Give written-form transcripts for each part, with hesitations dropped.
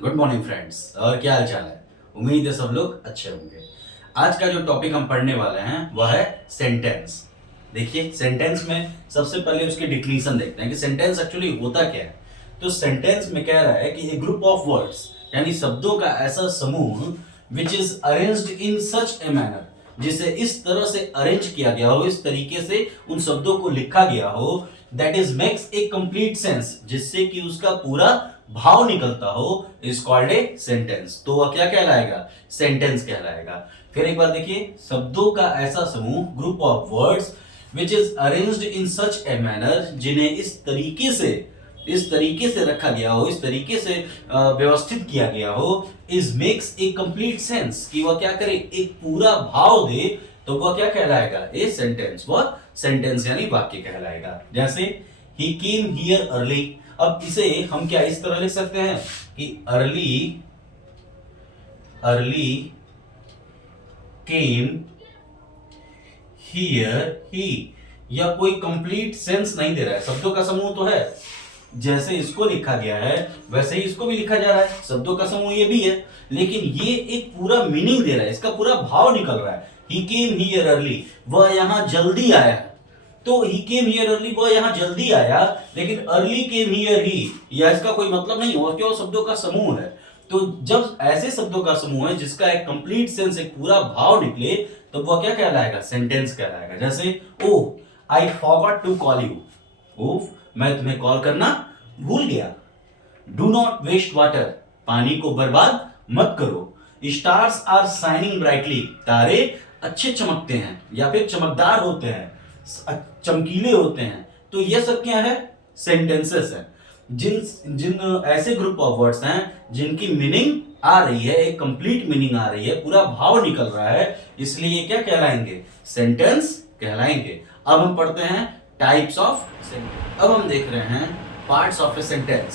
Good morning friends. और क्या हाल चाल है। उम्मीद है सब लोग अच्छे होंगे। आज का जो टॉपिक हम पढ़ने वाले हैं वह है सेंटेंस। देखिए, सेंटेंस में सबसे पहले उसकी डिफिनीशन देखते हैं कि सेंटेंस एक्चुअली होता क्या है। तो सेंटेंस में कह रहा है कि ए ग्रुप ऑफ वर्ड्स, यानी शब्दों का ऐसा समूह which is arranged in such a manner, जिसे इस तरह से अरेंज किया गया हो, इस तरीके से उन शब्दों को लिखा गया हो, that is makes a complete sense, जिससे कि उसका पूरा भाव निकलता हो, इज कॉल्ड ए सेंटेंस। तो वह क्या कहलाएगा? सेंटेंस कहलाएगा। फिर एक बार देखिए, शब्दों का ऐसा समूह, group of words which is arranged in such a manner, जिन्हें इस तरीके से रखा गया हो, इस तरीके से व्यवस्थित किया गया हो, is makes a complete sense, कि वह क्या करे, एक पूरा भाव दे, तो वह क्या कहलाएगा? A sentence. वह सेंटेंस यानी वाक्य कहलाएगा। जैसे ही केम हियर अर्ली, अब इसे हम क्या इस तरह लिख सकते हैं कि अर्ली केम हियर ही, या कोई कंप्लीट सेंस नहीं दे रहा है, शब्दों का समूह तो है, जैसे इसको लिखा गया है वैसे ही इसको भी लिखा जा रहा है, शब्दों का समूह ये भी है, लेकिन ये एक पूरा मीनिंग दे रहा है, इसका पूरा भाव निकल रहा है। ही केम हियर अर्ली, वह यहां जल्दी आया। तो ही केम हियर अर्ली, वह यहां जल्दी आया, लेकिन अर्ली केम हियर ही, या इसका कोई मतलब नहीं हुआ, क्यों? शब्दों का समूह है। तो जब ऐसे शब्दों का समूह है जिसका एक कंप्लीट सेंस, एक पूरा भाव निकले, तो वह क्या कहलाएगा? सेंटेंस कहलाएगा। जैसे oh I forgot to call you, oh मैं तुम्हें कॉल करना भूल गया। डू नॉट वेस्ट वाटर, पानी को बर्बाद मत करो। स्टार्स आर शाइनिंग ब्राइटली, तारे अच्छे चमकते हैं या फिर चमकदार होते हैं, चमकीले होते हैं। तो ये सब क्या है? सेंटेंसेस है। जिन जिन ऐसे ग्रुप ऑफ वर्ड्स हैं जिनकी मीनिंग आ रही है, एक कंप्लीट मीनिंग आ रही है, पूरा भाव निकल रहा है, इसलिए क्या कहलाएंगे? सेंटेंस कहलाएंगे। अब हम पढ़ते हैं टाइप्स ऑफ सेंटेंस। अब हम देख रहे हैं parts of A sentence.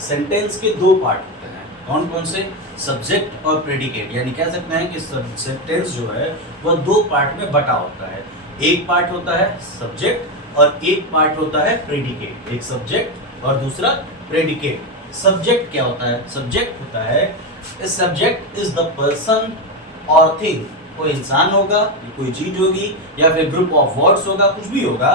Sentence के दो पार्ट होते हैं, कौन कौन से? सब्जेक्ट और प्रेडिकेट, यानी कह सकते हैं कि सेंटेंस जो है वह दो पार्ट में बटा होता है। एक पार्ट होता है सब्जेक्ट और एक पार्ट होता है प्रेडिकेट। एक सब्जेक्ट और दूसरा प्रेडिकेट। सब्जेक्ट क्या होता है? सब्जेक्ट होता है, सब्जेक्ट इज द पर्सन और थिंग, कोई इंसान होगा, कोई चीज होगी, या फिर ग्रुप ऑफ वर्ड्स होगा, कुछ भी होगा,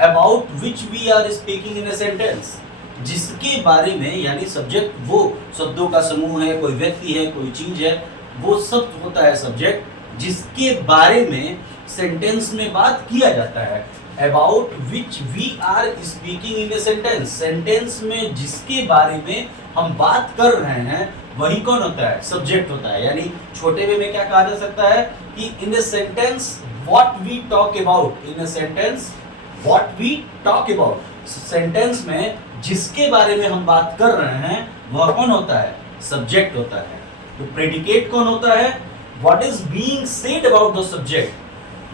about which we are speaking in a sentence, जिसके बारे में, यानी सब्जेक्ट वो शब्दों का समूह है, कोई व्यक्ति है, कोई चीज है, वो सब होता है सब्जेक्ट, जिसके बारे में सेंटेंस में बात किया जाता है। About which we are speaking in a sentence, sentence में जिसके बारे में हम बात कर रहे हैं वही कौन होता है? सब्जेक्ट होता है। यानी छोटे वे में क्या कहा जा सकता है कि in a sentence what we talk about, in a sentence what we talk about, sentence में जिसके बारे में हम बात कर रहे हैं वह कौन होता है? सब्जेक्ट होता है। तो प्रेडिकेट कौन होता है? What is being said about the subject,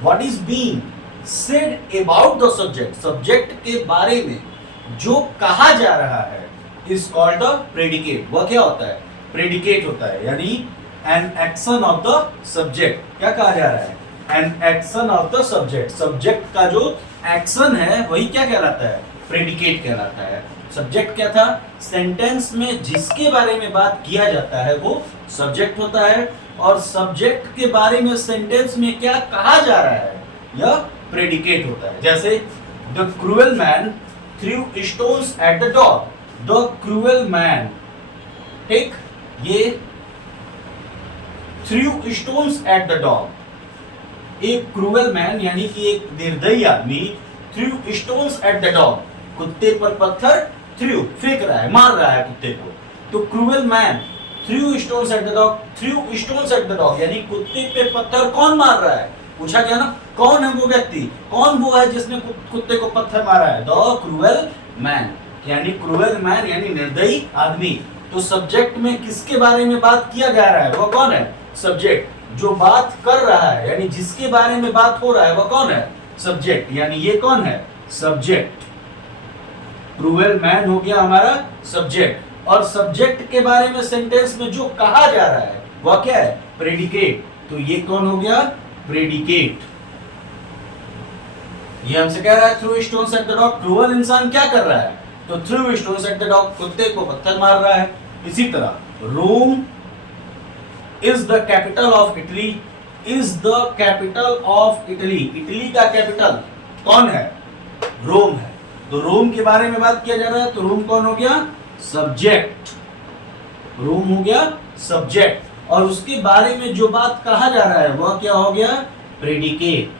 what is being said about the subject, subject के बारे में जो कहा जा रहा है, इज कॉल्ड द प्रेडिकेट। वह क्या होता है? प्रेडिकेट होता है। यानी an action of the subject, क्या कहा जा रहा है? An action of the subject, subject का जो एक्शन है वही क्या कहलाता है? प्रेडिकेट कहलाता है। सब्जेक्ट क्या था? सेंटेंस में जिसके बारे में बात किया जाता है वो सब्जेक्ट होता है, और सब्जेक्ट के बारे में सेंटेंस में क्या कहा जा रहा है यह प्रेडिकेट होता है। जैसे the cruel man through stones at the dog, the cruel man, ठीक, ये through stones at the dog, एक क्रूएल मैन यानी कि एक निर्दयी आदमी, through stones at the dog, कुत्ते पर पत्थर थ्रू फेंक रहा है, मार रहा है कुत्ते को। तो cruel man through stones at the dog, through stones at the dog, यानी कुत्ते पे पत्थर कौन मार रहा है? पूछा गया ना, कौन है वो व्यक्ति, कौन वो है जिसने कुत्ते को पत्थर मारा है? द क्रूएल मैन, यानी क्रूएल मैन यानी निर्दयी आदमी। तो सब्जेक्ट में किसके बारे में बात किया जा रहा है वो कौन है? सब्जेक्ट। जो बात कर रहा है यानी जिसके बारे में बात हो रहा है वो कौन है? सब्जेक्ट। यानी ये कौन है? सब्जेक्ट। क्रूएल मैन हो गया हमारा सब्जेक्ट, और सब्जेक्ट के बारे में सेंटेंस में जो कहा जा रहा है वह क्या है? प्रेडिकेट। तो ये कौन हो गया? प्रेडिकेट। ये हमसे कह रहा है threw stones at the dog, cruel इंसान क्या कर रहा है? तो threw stones at the dog, कुत्ते को पत्थर मार रहा है। इसी तरह Rome is the capital of Italy, is the capital of Italy. Italy का कैपिटल कौन है? रोम है। तो रोम के बारे में बात किया जा रहा है, तो रोम कौन हो गया? सब्जेक्ट। रोम हो गया सब्जेक्ट, और उसके बारे में जो बात कहा जा रहा है वह क्या हो गया? प्रेडिकेट।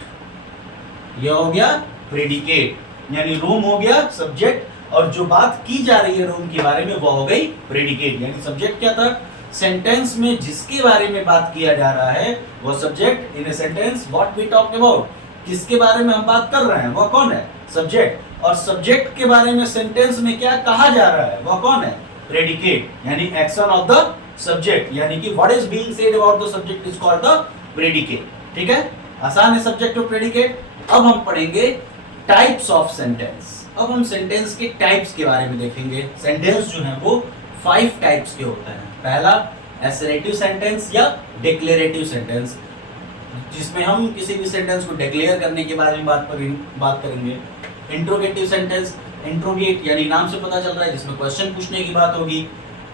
यह हो गया प्रेडिकेट, यानी रोम हो गया सब्जेक्ट और जो बात की जा रही है रोम के बारे में वो हो गई प्रेडिकेट। यानी सब्जेक्ट क्या था? सेंटेंस में जिसके बारे में बात किया जा रहा है वो subject. In a sentence what we talk about, किसके बारे में हम बात कर रहे हैं वह कौन है? सब्जेक्ट। और सब्जेक्ट के बारे में सेंटेंस में क्या कहा जा रहा है वह कौन है? प्रेडिकेट, यानी एक्शन ऑफ द सब्जेक्ट, यानी कि what is being said about the subject is called the predicate. ठीक है, आसान है सब्जेक्ट और प्रेडिकेट। अब हम पढ़ेंगे टाइप्स ऑफ सेंटेंस। अब हम सेंटेंस के टाइप्स के बारे में देखेंगे। सेंटेंस जो है वो 5 टाइप्स के होते हैं। पहला असर्टिव सेंटेंस या डिक्लेरेटिव सेंटेंस, जिसमें हम किसी भी सेंटेंस को डिक्लेयर करने के बारे में बात करेंगे। इंट्रोगेटिव सेंटेंस, इंट्रोगेट यानी नाम से पता चल रहा है जिसमें क्वेश्चन पूछने की बात होगी।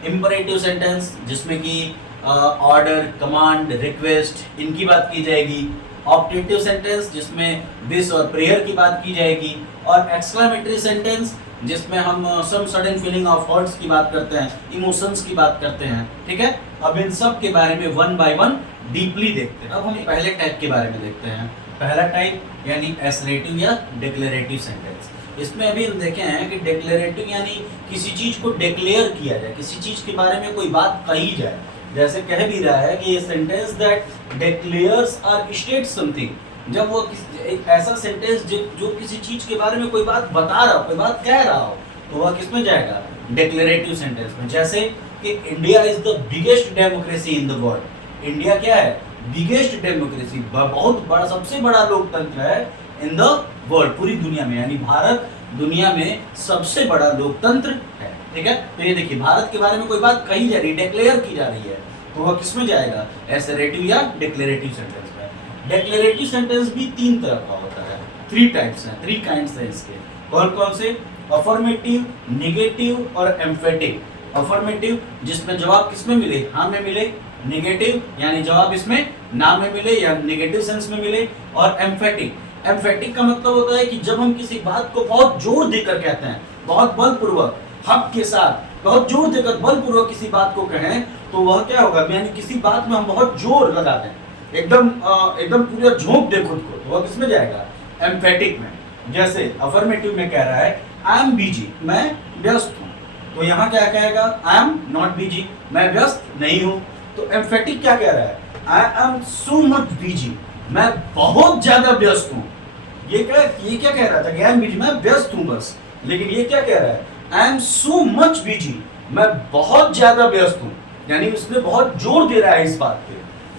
इंपरेटिव सेंटेंस जिसमें कि ऑर्डर, कमांड, रिक्वेस्ट इनकी बात की जाएगी। ऑप्टेटिव सेंटेंस जिसमें विश और प्रेयर की बात की जाएगी। और एक्सक्लेमेटरी सेंटेंस जिसमें हम some sudden feeling of hearts की बात करते हैं, इमोशंस की बात करते हैं। ठीक है, अब इन सब के बारे में वन बाय वन डीपली देखते हैं। अब हम पहले टाइप के बारे में देखते हैं। पहला टाइप यानी असर्टिव या डिक्लेरेटिव सेंटेंस। इसमें अभी हम देखे हैं कि डिक्लेरेटिव यानी किसी चीज को डिक्लेयर किया जाए, किसी चीज के बारे में कोई बात कही जाए। जैसे कह भी रहा है कि ये सेंटेंस दैट डिक्लेयर्स और स्टेट समथिंग, जब वो एक ऐसा सेंटेंस जो किसी चीज के बारे में कोई बात बता रहा हो, कोई बात कह रहा हो, तो वह किसमें जाएगा? डिक्लेरेटिव सेंटेंस में। जैसे कि India is the biggest democracy in the world. India क्या है? बिगेस्ट डेमोक्रेसी, बहुत बड़ा, सबसे बड़ा लोकतंत्र है इन द वर्ल्ड, पूरी दुनिया में। यानी भारत दुनिया में सबसे बड़ा लोकतंत्र है। ठीक है, तो ये देखिए भारत के बारे में कोई बात कही जा रही है, डिक्लेयर की जा रही है, तो वह किसमें जाएगा? असर्टिव या डिक्लेरेटिव सेंटेंस में। डिक्लेरेटिव सेंटेंस भी 3 तरह का होता है, 3 टाइप्स हैं, 3 काइंड्स हैं इसके। कौन कौन से? अफर्मेटिव, नेगेटिव और एम्फेटिक। अफर्मेटिव जिसमें जवाब किसमें मिले? हाँ में मिले। नेगेटिव यानी जवाब इसमें ना में मिले या नेगेटिव सेंस में मिले। और एम्फेटिक, एम्फेटिक का मतलब होता है कि जब हम किसी बात को बहुत जोर देकर कहते हैं, बहुत बलपूर्वक, हक के साथ बहुत जोर देकर बलपूर्वक किसी बात को कहें, तो वह क्या होगा? यानी किसी बात में हम बहुत जोर लगा दें, एकदम पूरा झोंक दे खुद को, तो वह किसमें जाएगा? एम्फेटिक में। जैसे अफर्मेटिव में कह रहा है आई एम बिजी, मैं व्यस्त हूँ, तो यहाँ क्या कहेगा? आई एम नॉट बिजी, मैं व्यस्त नहीं हूँ। तो एम्फेटिक क्या कह रहा है? I am so much busy, मैं बहुत ज्यादा व्यस्त हूँ। ये क्या कह रहा था कि आई एम बिजी, मैं व्यस्त हूँ बस, लेकिन ये क्या कह रहा है? I am so much busy, मैं बहुत ज्यादा व्यस्त हूँ, यानी उसने बहुत जोर दे रहा है इस बात पे।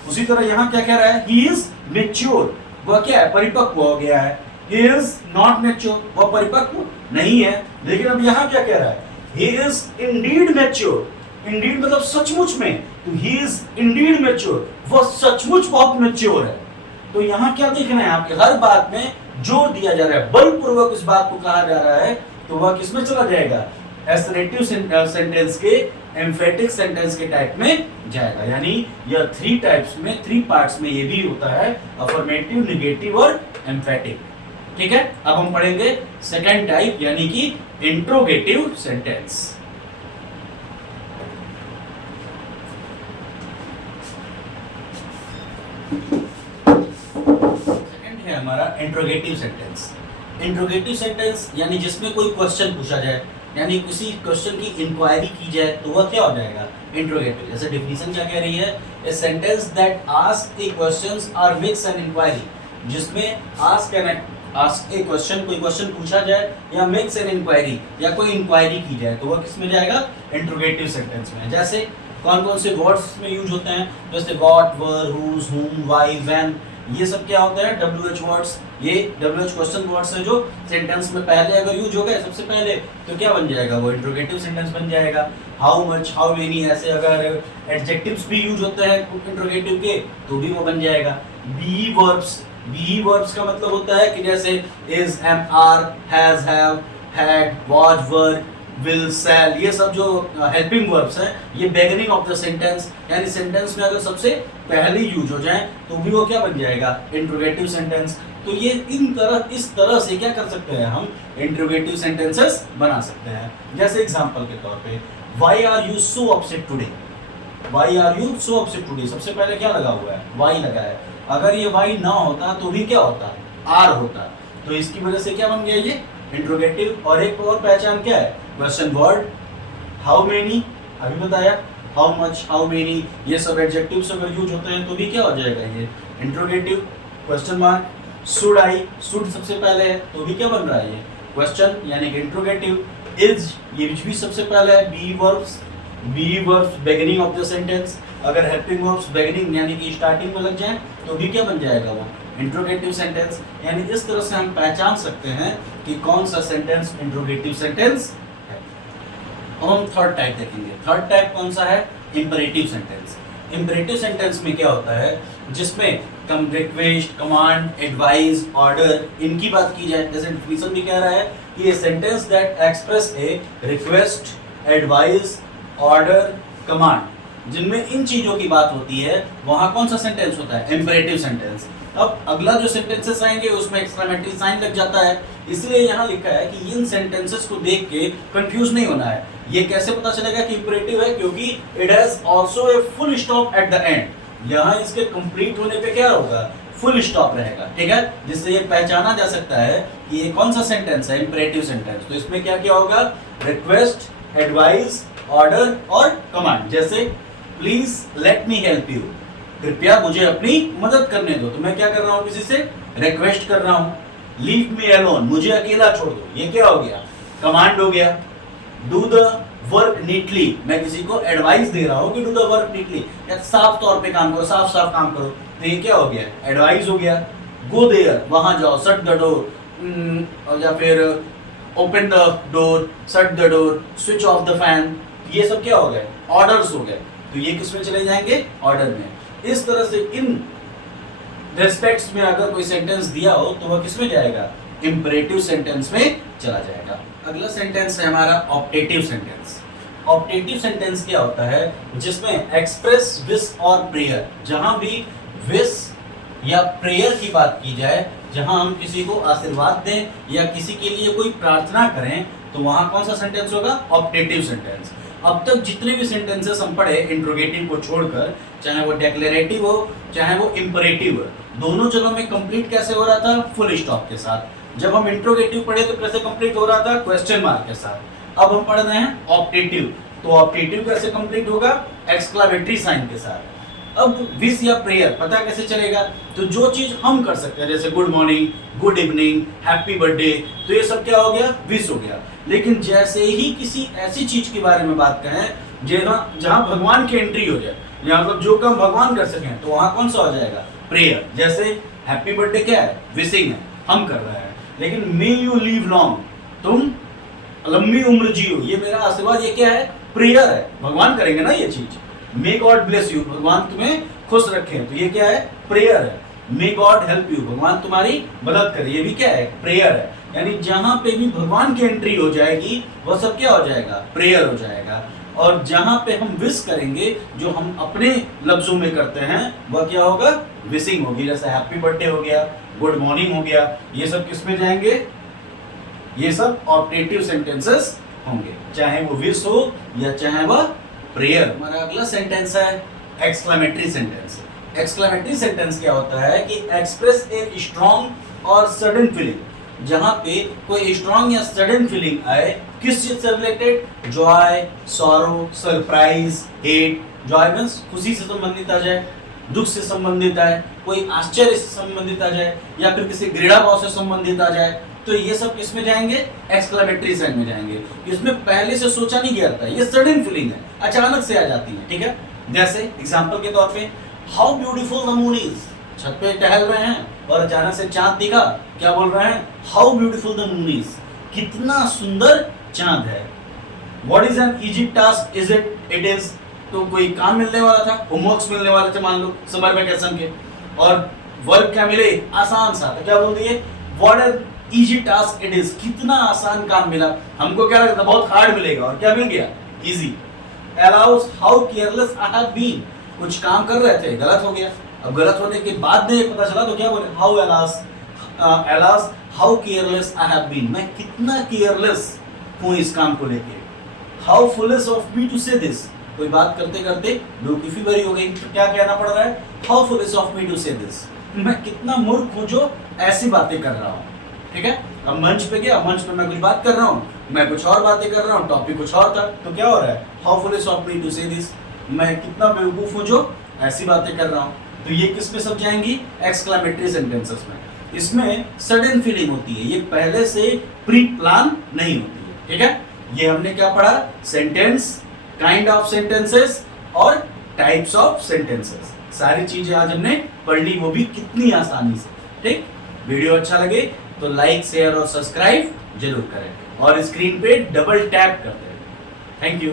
उसी तरह यहाँ क्या कह रहा है? ही इज मैच्योर, वह क्या है? परिपक्व हो गया है। ही इज नॉट मैच्योर, वह परिपक्व नहीं है। लेकिन अब यहाँ क्या कह रहा है? He is Indeed mature, Indeed मतलब सचमुच में, तो ही इज इंडीड मैच्योर, वह सचमुच बहुत मैच्योर है। तो यहाँ क्या देखना है आपके? हर बात में जोर दिया जा रहा है, बलपूर्वक इस बात को कहा जा रहा है, तो वह किसमें चला जाएगा? असर्टिव सेंटेंस के एम्फेटिक सेंटेंस के टाइप में जाएगा। यानी यह 3 टाइप्स में, 3 पार्ट्स में ये भी होता है, अफर्मेटिव, नेगेटिव और एम्फेटिक। ठीक है, अब हम पढ़ेंगे सेकंड टाइप यानी कि इंट्रोगेटिव सेंटेंस। सेकंड है हमारा इंट्रोगेटिव सेंटेंस। इंट्रोगेटिव सेंटेंस यानी जिसमें कोई क्वेश्चन पूछा जाए, यानी किसी क्वेश्चन की इंक्वायरी की जाए, तो वह क्या हो जाएगा? इंट्रोगेटिव। जैसे डेफिनेशन क्या कह रही है? A sentence that ask A questions और मेक्स एन इंक्वायरी, जिसमें आस्क ए क्वेश्चन, कोई क्वेश्चन पूछा जाए या मेक्स एन इंक्वायरी या कोई इंक्वायरी की जाए, तो वह किस में जाएगा? इंट्रोगेटिव सेंटेंस में। जैसे कौन कौन से वर्ड्स में यूज होते हैं? जैसे व्हाट, वर, हुज, हुम, व्हाई, व्हेन, ये सब क्या होता है? WH words. ये WH क्वेश्चन वर्ड्स है जो सेंटेंस में पहले अगर यूज हो गए सबसे पहले, तो क्या बन जाएगा? वो इंट्रोगेटिव सेंटेंस बन जाएगा। हाउ मच, हाउ मेनी, ऐसे अगर एडजेक्टिव्स भी यूज होते हैं इंट्रोगेटिव के, तो भी वो बन जाएगा। BE वर्ब्स, BE वर्ब्स का मतलब होता है कि जैसे is, am, are, has, have, had, was, were, will, shall, ये सब जो हेल्पिंग वर्ब्स हैं, ये बिगिनिंग ऑफ द सेंटेंस, यानी सेंटेंस में अगर सबसे पहले यूज हो जाए तो भी वो क्या बन जाएगा, इंट्रोगेटिव सेंटेंस। तो ये इस तरह से क्या कर सकते हैं, हम इंट्रोगेटिव सेंटेंसेस बना सकते हैं। जैसे एग्जांपल के तौर पे, why are you so upset today, why are you so upset today, सबसे पहले क्या लगा हुआ है, व्हाई लगा है। अगर ये व्हाई ना होता तो भी क्या होता, आर होता। तो इसकी वजह से क्या बन गया ये इंट्रोगेटिव। और एक और पहचान क्या है, क्वेश्चन वर्ड, हाउ मेनी, अभी बताया, हाउ मच, हाउ मेनी, ये सब एडजेक्टिव्स अगर यूज होते हैं तो भी क्या हो जाएगा ये interrogative. Question mark, should I, should सबसे पहले है तो भी क्या बन रहा है ये क्वेश्चन यानी कि इंट्रोगेटिव। इज, ये भी सबसे पहले है, be verbs beginning of the sentence, अगर हेल्पिंग वर्ब्स बिगिनिंग यानी कि स्टार्टिंग में लग जाए तो भी क्या बन जाएगा वो इंट्रोगेटिव सेंटेंस। यानी इस तरह से हम पहचान सकते हैं कि कौन सा सेंटेंस इंट्रोगेटिव सेंटेंस है। अब हम थर्ड टाइप देखेंगे। थर्ड टाइप कौन सा है, इंपरेटिव सेंटेंस। इंपरेटिव सेंटेंस में क्या होता है, जिसमें रिक्वेस्ट, कमांड, एडवाइस, ऑर्डर, इनकी बात की जाए। जैसे डिफिनेशन भी कह रहा है कि ये sentence that express A request, advice, order, command, जिनमें इन चीजों की बात होती है, वहां कौन सा सेंटेंस होता है, इंपरेटिव सेंटेंस। अब अगला जो सेंटेंसेस आएंगे उसमें एक्सक्लेमेटरी साइन लग जाता है, इसलिए यहाँ लिखा है कि इन सेंटेंसेस को देख के कंफ्यूज नहीं होना है। ये कैसे पता चलेगा कि इंपरेटिव है, क्योंकि it has also a full stop at the end. यहाँ इसके कंप्लीट होने पे क्या होगा, फुल स्टॉप रहेगा, ठीक है, जिससे ये पहचाना जा सकता है कि ये कौन सा सेंटेंस है, इंपरेटिव सेंटेंस। तो इसमें क्या क्या होगा, रिक्वेस्ट, एडवाइस, ऑर्डर और कमांड। जैसे please let me help you, कृपया मुझे अपनी मदद करने दो, तो मैं क्या कर रहा हूँ, किसी से रिक्वेस्ट कर रहा हूँ। लीव मी अलोन, मुझे अकेला छोड़ दो, ये क्या हो गया, कमांड हो गया। डू द वर्क नीटली, मैं किसी को एडवाइस दे रहा हूँ कि डू द वर्क नीटली, या साफ तौर पे काम करो, साफ साफ काम करो, तो ये क्या हो गया, एडवाइस हो गया। गो देयर, वहां जाओ, शट द डोर, या फिर open the door, shut the door, switch off the fan, ये सब क्या हो गए, ऑर्डर्स हो गए। तो ये किसमें चले जाएंगे, ऑर्डर में। इस तरह से इन रेस्पेक्ट्स में अगर कोई सेंटेंस दिया हो तो वह किसमें जाएगा, इंपरेटिव सेंटेंस में चला जाएगा। अगला सेंटेंस है हमारा ऑप्टेटिव सेंटेंस। ऑप्टेटिव सेंटेंस क्या होता है, जिसमें एक्सप्रेस विश और प्रेयर, जहां भी विश या प्रेयर की बात की जाए, जहां हम किसी को आशीर्वाद दें या किसी के लिए कोई प्रार्थना करें, तो वहां कौन सा सेंटेंस होगा, ऑप्टेटिव सेंटेंस। अब तक जितने भी सेंटेंसेस हम पढ़े इंट्रोगेटिव को छोड़कर, चाहे वो डेक्लेरेटिव हो चाहे वो इंपरेटिव हो, दोनों जगहों में कंप्लीट कैसे हो रहा था, फुल स्टॉप के साथ। जब हम इंट्रोगेटिव पढ़े तो कैसे कंप्लीट हो रहा था, क्वेश्चन मार्क के साथ। अब हम पढ़ रहे हैं ऑप्टेटिव, तो ऑप्टेटिव कैसे कंप्लीट होगा, एक्सक्लेमेटरी साइन के साथ। अब विश या प्रेयर पता कैसे चलेगा, तो जो चीज हम कर सकते हैं, जैसे good morning, good evening, happy birthday, तो ये सब क्या हो गया, विश हो गया। लेकिन जैसे ही किसी ऐसी चीज के बारे में बात करें जहां भगवान की एंट्री हो जाए, या मतलब जो काम भगवान कर सकें, तो वहां कौन सा हो जाएगा, प्रेयर। जैसे हैप्पी बर्थडे क्या है, विशिंग है, हम कर रहे हैं। लेकिन मे यू लिव लॉन्ग, तुम लंबी उम्र जियो, ये मेरा आशीर्वाद, ये क्या है, प्रेयर है, भगवान करेंगे ना ये चीज। मे गॉड ब्लेस यू, भगवान तुम्हें खुश रखे, तो ये क्या है, प्रेयर है। मे गॉड हेल्प यू, भगवान तुम्हारी मदद करे, ये भी क्या है, प्रेयर है। यानी जहां पे भी भगवान की एंट्री हो जाएगी वह सब क्या हो जाएगा, प्रेयर हो जाएगा। और जहां पे हम विश करेंगे, जो हम अपने लफ्जों में करते हैं, वह क्या होगा, विशिंग होगी। जैसे हैप्पी बर्थडे हो गया, गुड मॉर्निंग हो गया, ये सब किस में जाएंगे, ये सब ऑप्टेटिव सेंटेंसेस होंगे, चाहे वो विश हो या चाहे वह प्रेयर। हमारा अगला सेंटेंस है एक्सक्लेमेटरी सेंटेंस। एक्सक्लेमेटरी सेंटेंस क्या होता है कि एक्सप्रेस ए स्ट्रॉन्ग और सडन फीलिंग, जहां पे कोई स्ट्रॉन्ग या सडन फीलिंग आए, किस चीज से related, Joy, sorrow, surprise, hate. Joy means खुशी से संबंधित आ जाए, दुख से संबंधित आए, कोई आश्चर्य से संबंधित आ जाए, या फिर किसी घृणा भाव से संबंधित आ जाए, तो ये सब किस में जाएंगे, एक्सक्लेमेटरी साइन में जाएंगे। इसमें पहले से सोचा नहीं गया था, ये सडन फीलिंग है, अचानक से आ जाती है, ठीक है। जैसे एग्जांपल के तौर पे, how beautiful the moon is, छत पे टहल रहे हैं और अचानक से चांद दिखा, क्या बोल रहे हैं, how beautiful the moon is, कितना सुंदर चांद है। What is an easy task, is it is, तो कोई काम मिलने वाला था, होमवर्क्स मिलने वाले थे मान लो समर वेकेशन के, और वर्क क्या मिले, आसान सा, तो क्या बोल दिए, what easy task it is, कितना आसान काम मिला। हमको क्या लगता बहुत हार्ड मिलेगा, और क्या मिल गया, easy. Alas how careless I have been, कुछ काम कर रहे थे, गलत हो गया, अब गलत होने के बाद में पता चला तो क्या बोले, how alas how careless I have been, मैं कितना केयरलेस हूं इस काम को लेके। How foolish of me to say this, कोई बात करते करते बेवकूफी भरी हो गई, तो क्या कहना पड़ रहा है, how foolish of me to say this, मैं कितना मूर्ख हूं जो ऐसी बातें कर रहा हूं। ठीक है, अब मंच पे गया, मंच पे मैं कुछ बात कर रहा हूं, मैं कुछ और बातें कर रहा हूं, टॉपिक कुछ और था, तो क्या हो रहा है, how foolish of me to say this, मैं कितना बेवकूफ हूं जो ऐसी बातें कर रहा हूं। तो ये किस में सब जाएंगी, एक्सक्लेमेटरी सेंटेंसेस में। इसमें सडन फीलिंग होती है, ये पहले से प्री प्लान नहीं होती है। ठीक है, ये हमने क्या पढ़ा, सेंटेंस, काइंड ऑफ सेंटेंसेस और टाइप्स ऑफ सेंटेंसेस, सारी चीजें आज हमने पढ़ ली, वो भी कितनी आसानी से। ठीक, वीडियो अच्छा लगे तो लाइक, शेयर और सब्सक्राइब जरूर करें, और स्क्रीन पे डबल टैप कर दें। Thank you.